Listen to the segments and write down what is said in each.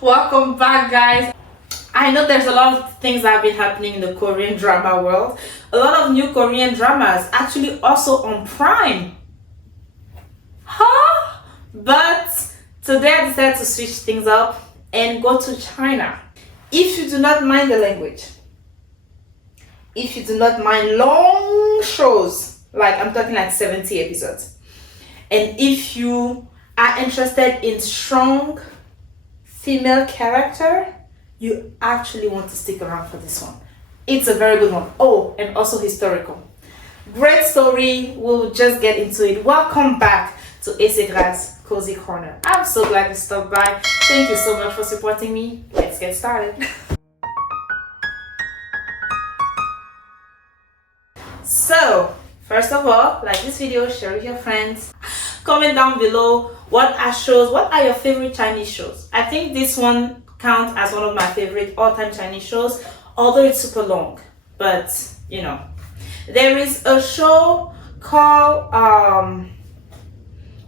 Welcome back, guys. I know there's a lot of things that have been happening in the Korean drama world. A lot of new Korean dramas actually also on Prime. But today I decided to switch things up and go to China. If you do not mind the language, if you do not mind long shows, like I'm talking like 70 episodes, and if you are interested in strong female character, you actually want to stick around for this one. It's a very good one. Oh, and also historical. Great story. We'll just get into it. Welcome back to Essé Grâce Cozy Corner. I'm so glad you stopped by. Thank you so much for supporting me. Let's get started. So, first of all, like this video, share with your friends. Comment down below what are your favorite Chinese shows. I think this one counts as one of my favorite all-time Chinese shows, although it's super long. But you know, there is a show called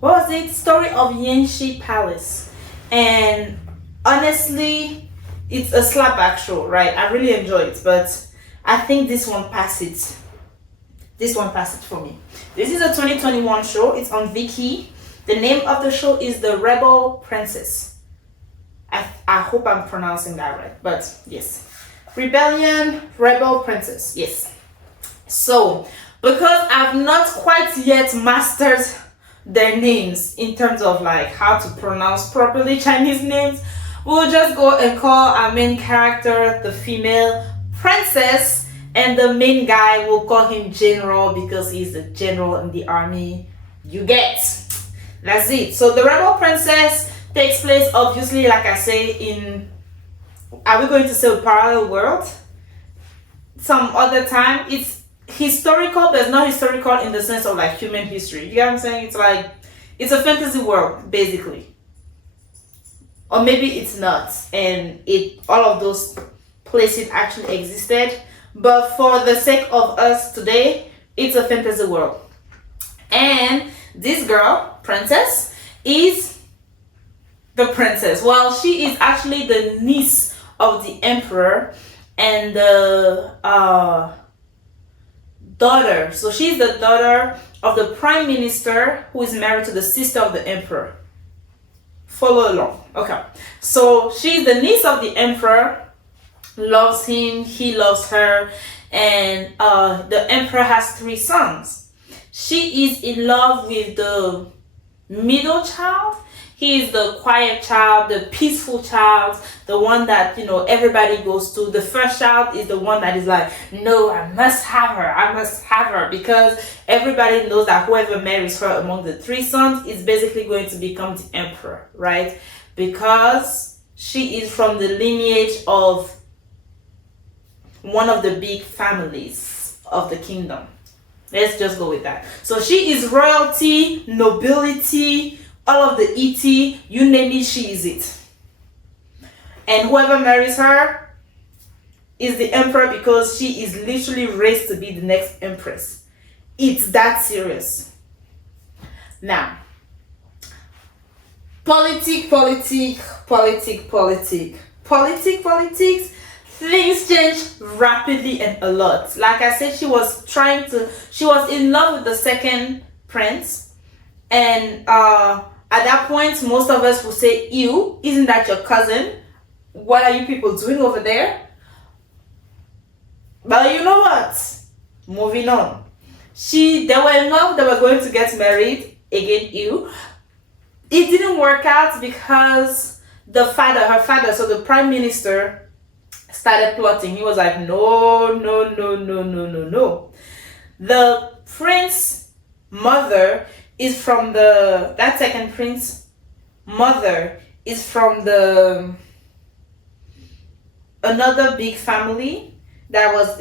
what was it? Story of Yanxi Palace, and honestly, it's a slapback show, right? I really enjoy it, but I think this one passed it. This one passed it for me. This is a 2021 show. It's on Viki. The name of the show is The Rebel Princess. I hope I'm pronouncing that right, but yes. Rebel Princess, yes. So, because I've not quite yet mastered their names in terms of like how to pronounce properly Chinese names, we'll just go and call our main character the female princess, and the main guy, we'll call him General because he's the general in the army. You get. That's it. So the Rebel Princess takes place, obviously, like I say, in, are we going to say a parallel world? Some other time. It's historical, but it's not historical in the sense of like human history. You get what I'm saying? It's like, it's a fantasy world, basically. Or maybe it's not. And all of those places actually existed. But for the sake of us today, it's a fantasy world. And this girl, princess, is the princess. Well, she is actually the niece of the emperor and the daughter. So she's the daughter of the prime minister who is married to the sister of the emperor. Follow along. Okay. So she's the niece of the emperor. Loves him, he loves her, and the emperor has 3 sons. She is in love with the middle child. He is the quiet child, the peaceful child, the one that, you know, everybody goes to. The first child is the one that is like, no, I must have her, because everybody knows that whoever marries her among the 3 sons is basically going to become the emperor, right? Because she is from the lineage of one of the big families of the kingdom. Let's just go with that. So she is royalty, nobility, all of the ET, you name it, she is it. And whoever marries her is the emperor because she is literally raised to be the next empress. It's that serious. Now, politics. Things change rapidly and a lot. Like I said, she was in love with the second prince, and at that point most of us will say, ew, isn't that your cousin? What are you people doing over there? But you know what? Moving on. They were in love, they were going to get married. Again, ew. It didn't work out because her father, so the prime minister, started plotting. He was like, no. The prince mother is from that second prince mother is from another big family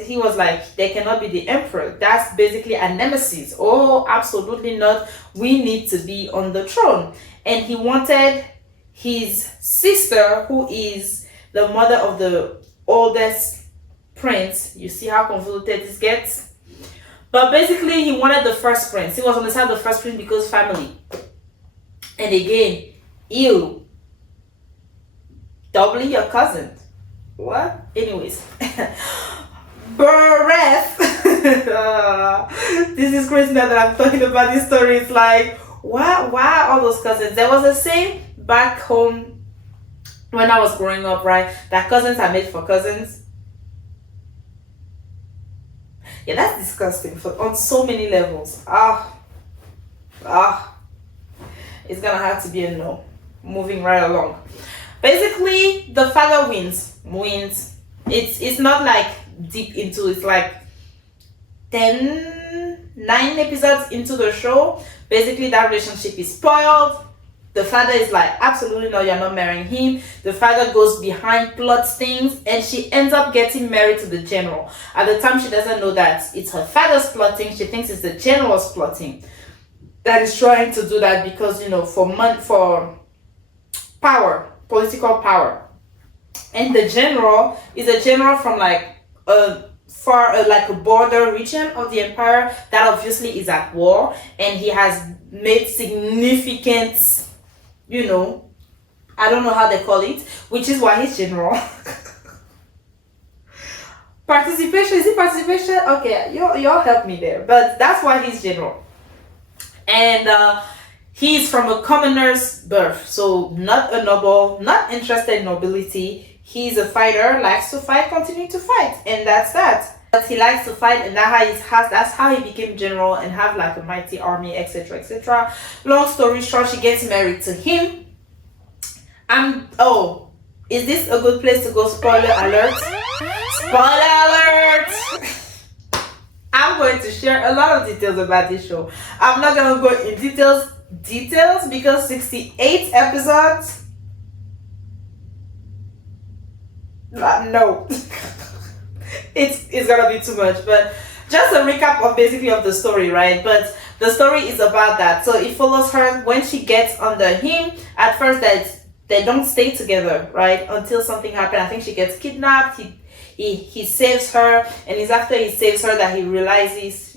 he was like, they cannot be the emperor. That's basically a nemesis. Oh, absolutely not. We need to be on the throne. And he wanted his sister, who is the mother of the oldest prince. You see how convoluted this gets? But basically, he wanted the first prince. He was on the side of the first prince because family. And again, ew. doubly your cousin. What? Anyways. Breath. This is crazy now that I'm talking about this story. It's like, why all those cousins? There was a saying back home when I was growing up, right? That cousins are made for cousins. Yeah, that's disgusting on so many levels. It's gonna have to be a no. Moving right along. Basically, the father wins. It's not like deep into, it's like 9 episodes into the show. Basically, that relationship is spoiled. The father is like, absolutely no, you're not marrying him. The father goes behind, plots things, and she ends up getting married to the general. At the time, she doesn't know that it's her father's plotting. She thinks it's the general's plotting that is trying to do that because, for power, political power. And the general is a general from like a border region of the empire that obviously is at war, and he has made significant, I don't know how they call it, which is why he's general. Participation, is it participation? Okay, y'all help me there, but that's why he's general. And he's from a commoner's birth, so not a noble, not interested in nobility. He's a fighter, likes to fight, continue to fight, and that's that. But he likes to fight, and that's how he became general and have like a mighty army, etc., etc. Long story short, she gets married to him. Is this a good place to go? Spoiler alert! Spoiler alert! I'm going to share a lot of details about this show. I'm not gonna go in details because 68 episodes. No. It's gonna be too much, but just a recap of the story, right? But the story is about that. So it follows her when she gets under him. At first, they don't stay together, right? Until something happens. I think she gets kidnapped. He saves her, and it's after he saves her that he realizes,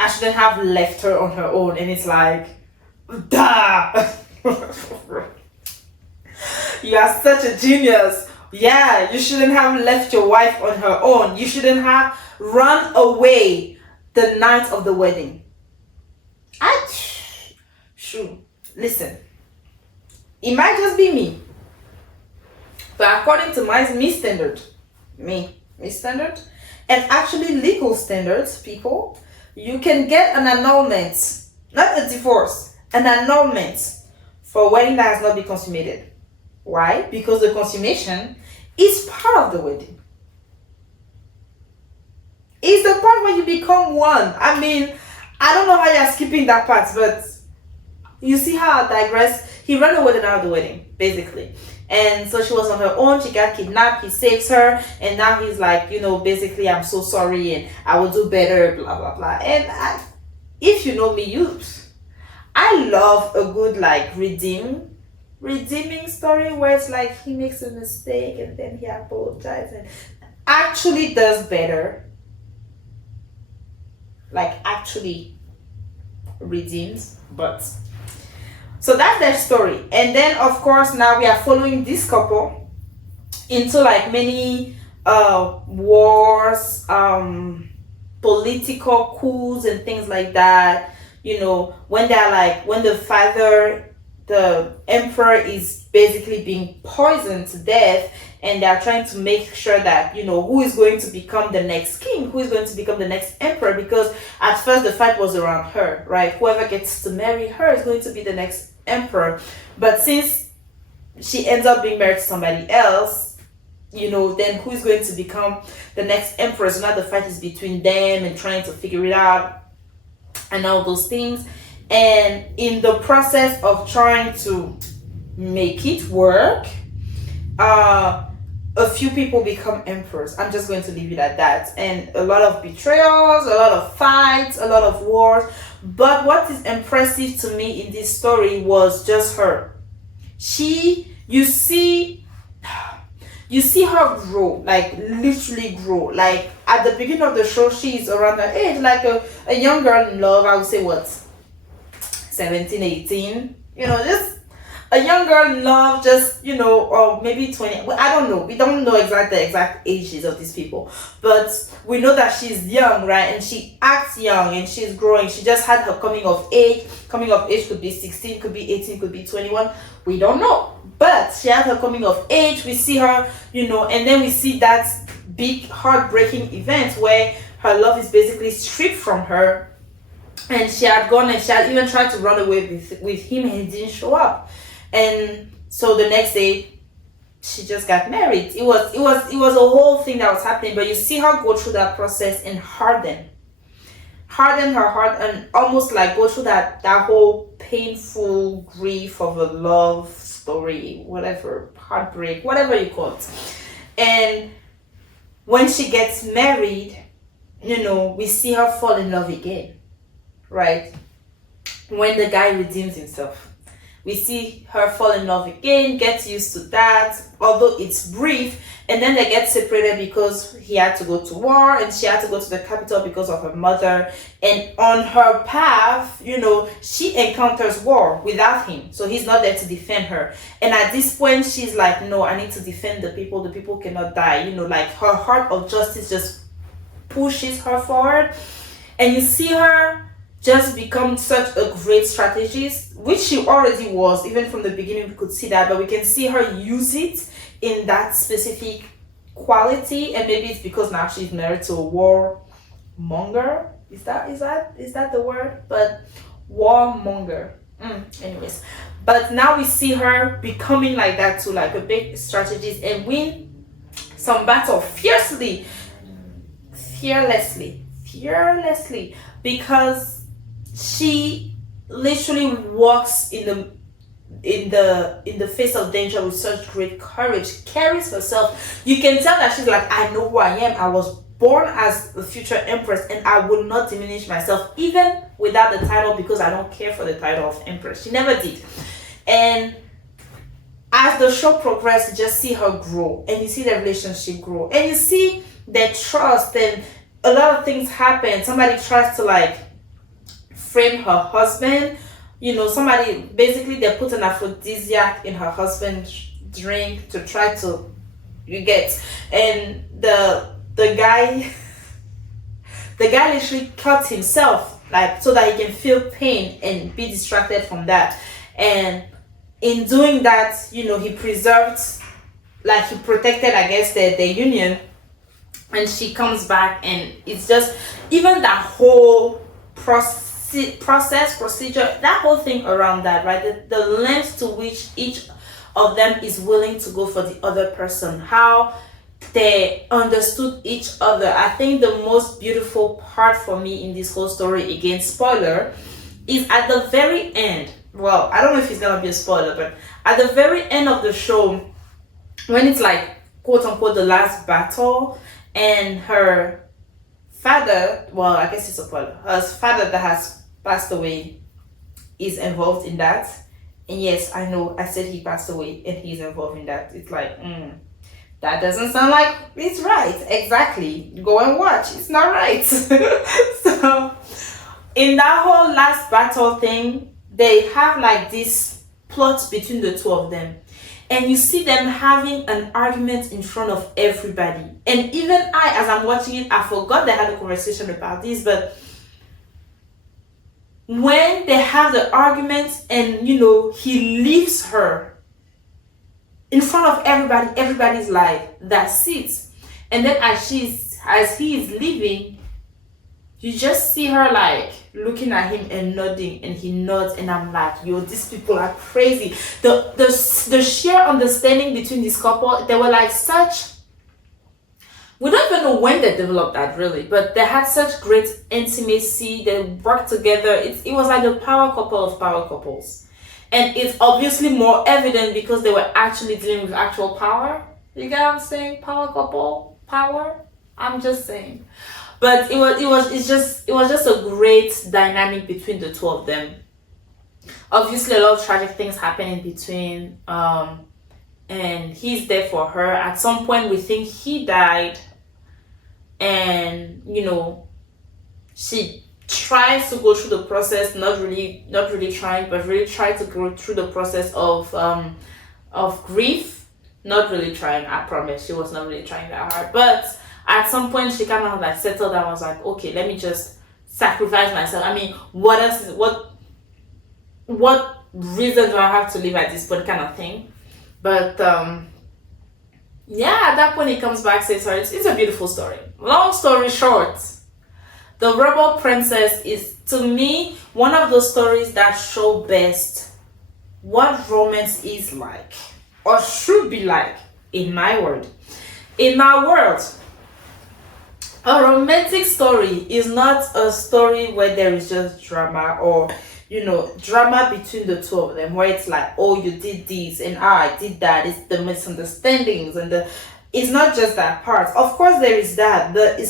I shouldn't have left her on her own. And it's like, duh. You are such a genius. Yeah, you shouldn't have left your wife on her own. You shouldn't have run away the night of the wedding. Listen, it might just be me, but according to me standard, and actually legal standards, people, you can get an annulment, not a divorce, an annulment for a wedding that has not been consummated. Why? Because the consummation is part of the wedding. It's the part where you become one. I mean, I don't know how you're skipping that part, but you see how I digress. He ran away the night of the wedding, basically. And so she was on her own. She got kidnapped. He saves her. And now he's like, basically, I'm so sorry and I will do better, blah, blah, blah. And if you know me, I love a good, like, redeeming story where it's like he makes a mistake and then he apologizes and actually does better. Like, actually redeems. But so that's their story. And then of course now we are following this couple into like many wars, political coups and things like that. When the emperor is basically being poisoned to death, and they're trying to make sure that who is going to become the next king, who is going to become the next emperor, because at first the fight was around her, right? Whoever gets to marry her is going to be the next emperor. But since she ends up being married to somebody else, then who is going to become the next emperor? So now the fight is between them and trying to figure it out and all those things. And in the process of trying to make it work, a few people become emperors. I'm just going to leave it at that. And a lot of betrayals, a lot of fights, a lot of wars. But what is impressive to me in this story was just her. You see her grow, like literally grow. Like at the beginning of the show, she's around her age, like a young girl in love. I would say what, 17, 18, just a young girl in love, just, or maybe 20. Well, I don't know. We don't know the exact ages of these people, but we know that she's young, right? And she acts young and she's growing. She just had her coming of age. Coming of age could be 16, could be 18, could be 21. We don't know. But she had her coming of age. We see her, and then we see that big heartbreaking event where her love is basically stripped from her. And she had gone and she had even tried to run away with him, and he didn't show up. And so the next day, she just got married. It was a whole thing that was happening. But you see her go through that process and harden her heart, and almost like go through that whole painful grief of a love story, whatever, heartbreak, whatever you call it. And when she gets married, we see her fall in love again. Right? When the guy redeems himself, we see her fall in love again, gets used to that, although it's brief, and then they get separated because he had to go to war and she had to go to the capital because of her mother. And on her path, she encounters war without him, so he's not there to defend her. And at this point, she's like, no, I need to defend the people cannot die. Like her heart of justice just pushes her forward, and you see her just become such a great strategist, which she already was. Even from the beginning we could see that, but we can see her use it in that specific quality. And maybe it's because now she's married to a warmonger. Is that the word? But warmonger. Anyways, but now we see her becoming like that too, like a big strategist, and win some battle fearlessly, because she literally walks in the face of danger with such great courage, carries herself. You can tell that she's like, I know who I am. I was born as the future empress, and I will not diminish myself even without the title, because I don't care for the title of empress. She never did. And as the show progresses, you just see her grow, and you see the relationship grow, and you see their trust, and a lot of things happen. Somebody tries to frame her husband. Somebody, basically they put an aphrodisiac in her husband's drink to try to, and the guy literally cut himself, so that he can feel pain and be distracted from that. And in doing that, he preserved, he protected against the union. And she comes back, and it's just, even that whole procedure, that whole thing around that, right? The length to which each of them is willing to go for the other person, how they understood each other. I think the most beautiful part for me in this whole story, again, spoiler, is at the very end. Well, I don't know if it's gonna be a spoiler, but at the very end of the show, when it's quote unquote the last battle, and her father, well, I guess it's a spoiler, her father that has passed away is involved in that. And yes, I know I said he passed away and he's involved in that. It's that doesn't sound like it's right. Exactly. Go and watch. It's not right. So in that whole last battle thing, they have this plot between the two of them. And you see them having an argument in front of everybody. And even as I'm watching it, I forgot they had a conversation about this. But when they have the argument and, he leaves her in front of everybody, everybody's like, that's it. And then as he is leaving, you just see her looking at him and nodding, and he nods, and I'm like, yo, these people are crazy. The sheer understanding between this couple, they were such, we don't even know when they developed that really, but they had such great intimacy. They worked together. It was like the power couple of power couples, and it's obviously more evident because they were actually dealing with actual power. You get what I'm saying? Power couple, power. I'm just saying. But it was just a great dynamic between the two of them. Obviously, a lot of tragic things happen in between. And he's there for her. At some point, we think he died, and she tries to go through the process, not really trying, but really try to go through the process of grief. Not really trying, I promise. She was not really trying that hard. But at some point she kind of like settled down. I was like, okay, let me just sacrifice myself. I mean, what else is what reason do I have to live at this point, kind of thing. But yeah, at that point he comes back, says sorry. It's a beautiful story. Long story short, The Rebel Princess is, to me, one of those stories that show best what romance is like, or should be like, in my world. In my world, a romantic story is not a story where there is just drama, or drama between the two of them, where it's like, oh, you did this and I did that. It's the misunderstandings and it's not just that part. Of course there is that, but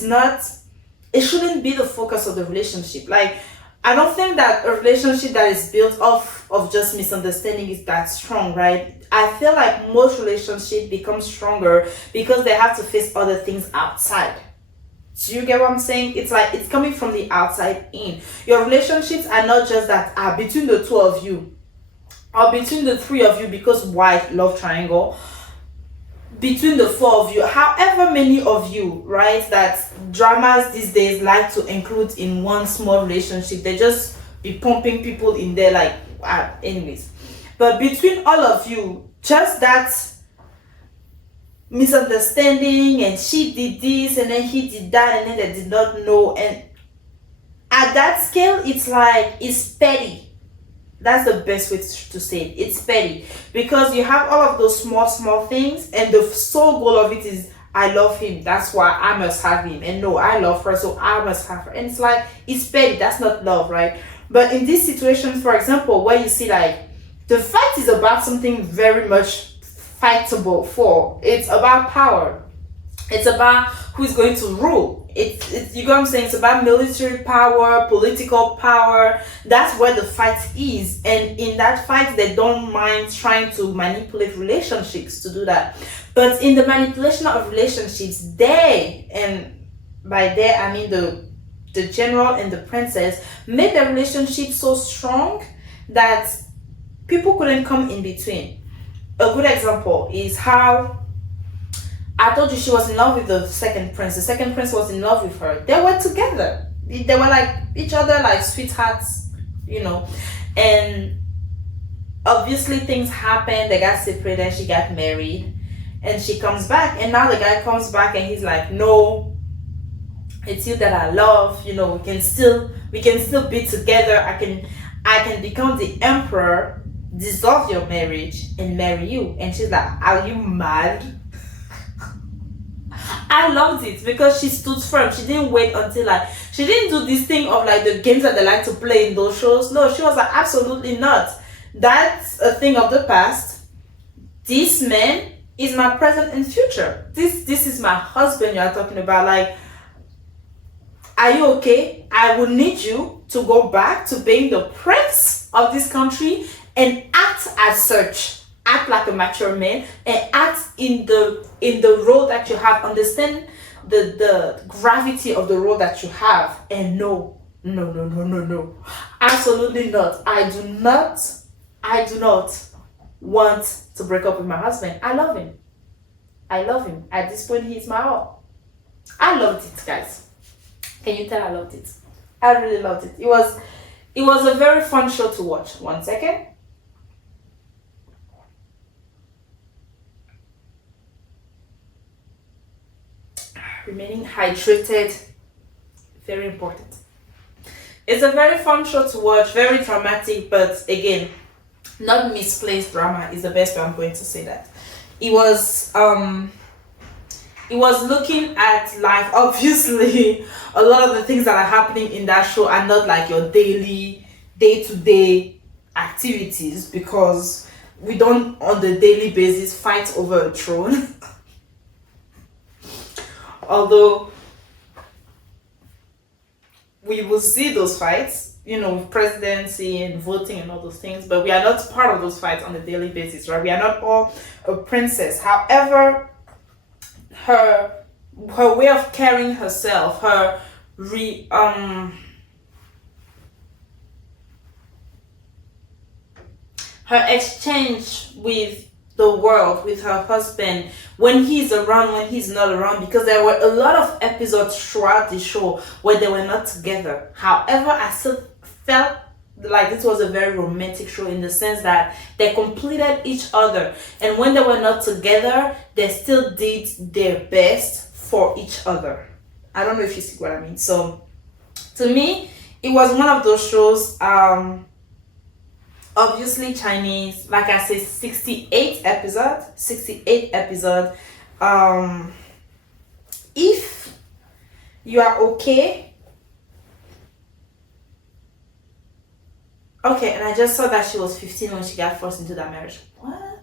it shouldn't be the focus of the relationship. Like, I don't think that a relationship that is built off of just misunderstanding is that strong, right? I feel like most relationships become stronger because they have to face other things outside. Do you get what I'm saying? It's like it's coming from the outside in. Your relationships are not just that are between the two of you or between the three of you, because white love triangle, between the four of you, however many of you, right, that dramas these days like to include in one small relationship. They just be pumping people in there like, anyways. But between all of you, just that misunderstanding, and she did this and then he did that and then they did not know, and at that scale it's petty. That's the best way to say it. It's petty because you have all of those small things, and the sole goal of it is, I love him, that's why I must have him, and no, I love her, so I must have her. And it's like, it's petty. That's not love, right? But in these situations, for example, where you see like the fight is about something very much fightable for. It's about power. It's about who's going to rule. It's you know what I'm saying? It's about military power, political power. That's where the fight is. And in that fight, they don't mind trying to manipulate relationships to do that. But in the manipulation of relationships, they, and by they I mean the general and the princess, made the relationship so strong that people couldn't come in between. A good example is how I told you she was in love with the second prince. The second prince was in love with her. They were together. They were like each other, like sweethearts, And obviously things happened. They got separated. She got married, and she comes back. And now the guy comes back, and he's like, "No, it's you that I love. We can still be together. I can become the emperor, dissolve your marriage, and marry you." And she's like, "Are you mad?" I loved it because she stood firm. She didn't wait until she didn't do this thing of like the games that they like to play in those shows. No, she was like, absolutely not. That's a thing of the past. This man is my present and future. This is my husband you're talking about. Like, are you okay? I will need you to go back to being the prince of this country and act as such. Act like a mature man and act in the role that you have. Understand the gravity of the role that you have. And no, absolutely not. I do not want to break up with my husband. I love him. At this point, he's my all. I loved it, guys. Can you tell I loved it? I really loved it. It was a very fun show to watch. One second. Remaining hydrated, very important. It's a very fun show to watch, very dramatic, but again, not misplaced drama is the best way I'm going to say that. It was looking at life. Obviously, a lot of the things that are happening in that show are not like your daily, day-to-day activities, because we don't on the daily basis fight over a throne. Although we will see those fights, with presidency and voting and all those things, but we are not part of those fights on a daily basis, right? We are not all a princess. However, her way of carrying herself, her her exchange with the world, with her husband, when he's around, when he's not around, because there were a lot of episodes throughout the show where they were not together. However, I still felt like this was a very romantic show in the sense that they completed each other, and when they were not together, they still did their best for each other. I don't know if you see what I mean. So to me, it was one of those shows. Obviously Chinese, like I said, 68 episodes. If you are okay, and I just saw that she was 15 when she got forced into that marriage. What?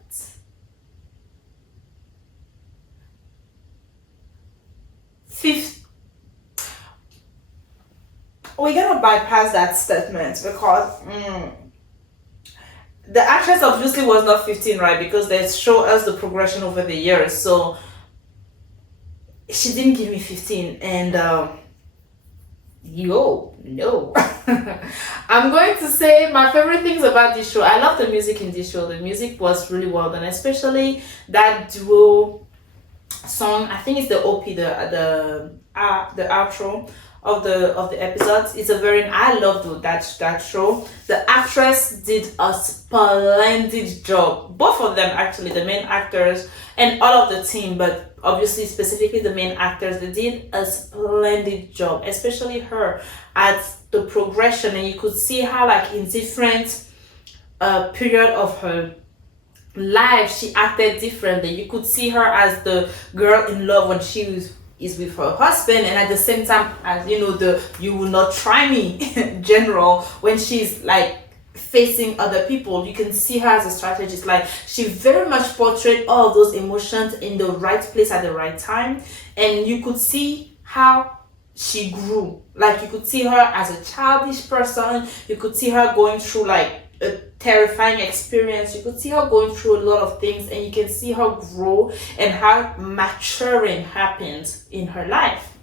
We're gonna bypass that statement because the actress obviously was not 15, right? Because they show us the progression over the years. So she didn't give me 15, and no. I'm going to say my favorite things about this show. I love the music in this show. The music was really well done, especially that duo song. I think it's the OP, the outro of the episodes. It's a very, I loved that show. The actress did a splendid job. Both of them, actually, the main actors and all of the team, but obviously specifically the main actors, they did a splendid job, especially her at the progression. And you could see how, like, in different period of her life, she acted differently. You could see her as the girl in love when she is with her husband, and at the same time as, you know, the "you will not try me" general when she's like facing other people. You can see her as a strategist. Like, she very much portrayed all of those emotions in the right place at the right time, and you could see how she grew. Like, you could see her as a childish person. You could see her going through like a terrifying experience. You could see her going through a lot of things, and you can see her grow and how maturing happens in her life.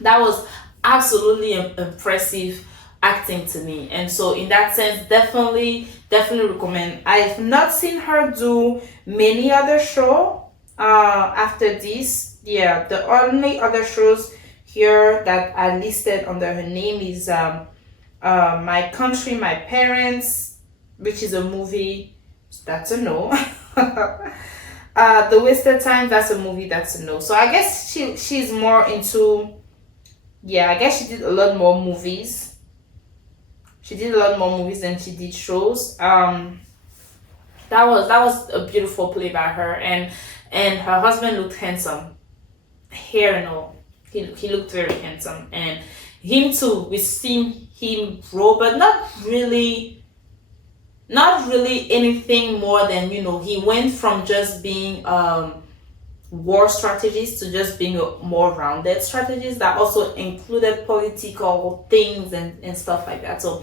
That was absolutely impressive acting to me, and so in that sense, definitely recommend. I've not seen her do many other show after this. Yeah, the only other shows here that I listed under her name is My Country, My Parents, which is a movie. That's a no. The Wasted Time, that's a movie. That's a no. So I guess she's more into, yeah, I guess she did a lot more movies. She did a lot more movies than she did shows. That was a beautiful play by her, and her husband looked handsome, hair and all. He looked very handsome, and him too. We've seen him grow, but not really anything more than, you know, he went from just being war strategist to just being a more rounded strategist that also included political things and stuff like that. So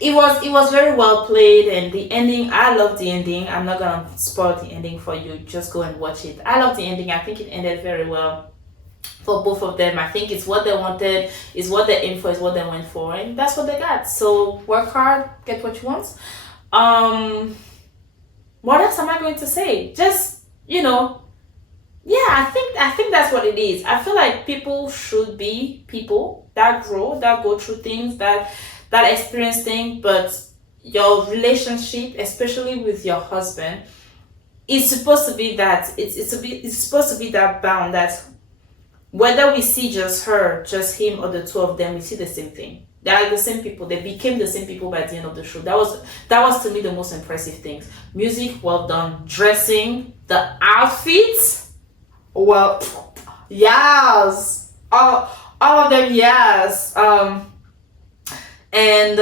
it was very well played, and the ending, I love the ending. I'm not gonna spoil the ending for you, just go and watch it. I love the ending. I think it ended very well for both of them. I think it's what they wanted, is what they aimed for, is what they went for, and that's what they got. So work hard, get what you want. What else am I going to say? Just, you know, yeah, I think that's what it is. I feel like people should be people that grow, that go through things, that experience things, but your relationship, especially with your husband, is supposed to be that it's supposed to be that bound that whether we see just her, just him, or the two of them, we see the same thing. They're like the same people. They became the same people by the end of the show. That was to me the most impressive things. Music, well done. Dressing, the outfits, well, yes. All of them, yes. And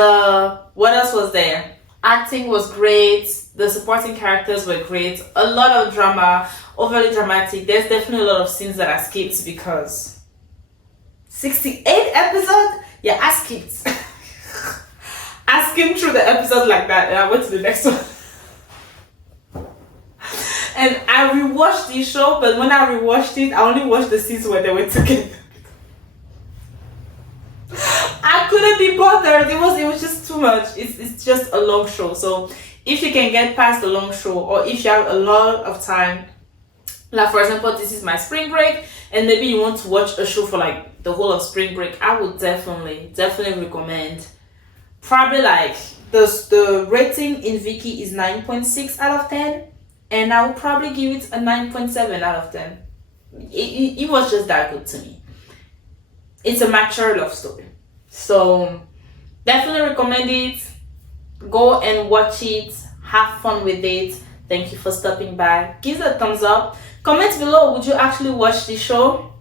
what else was there? Acting was great. The supporting characters were great. A lot of drama, overly dramatic. There's definitely a lot of scenes that I skipped because 68 episodes? Yeah, I skipped. I skimmed through the episodes like that, and I went to the next one. And I rewatched the show, but when I rewatched it, I only watched the scenes where they were together. I couldn't be bothered. It was just too much. It's just a long show. So if you can get past the long show, or if you have a lot of time, like for example, this is my spring break, and maybe you want to watch a show for like the whole of spring break, I would definitely recommend. Probably like the rating in Viki is 9.6 out of 10, and I would probably give it a 9.7 out of 10. It was just that good to me. It's a mature love story, so definitely recommend it. Go and watch it, have fun with it. Thank you for stopping by. Give it a thumbs up. Comment below, would you actually watch this show?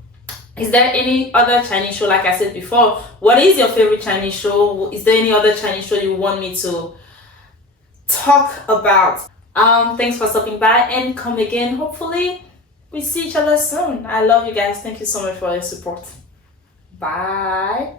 Is there any other Chinese show? Like I said before, what is your favorite Chinese show? Is there any other Chinese show you want me to talk about? Thanks for stopping by, and come again. Hopefully we see each other soon. I love you guys. Thank you so much for your support. Bye.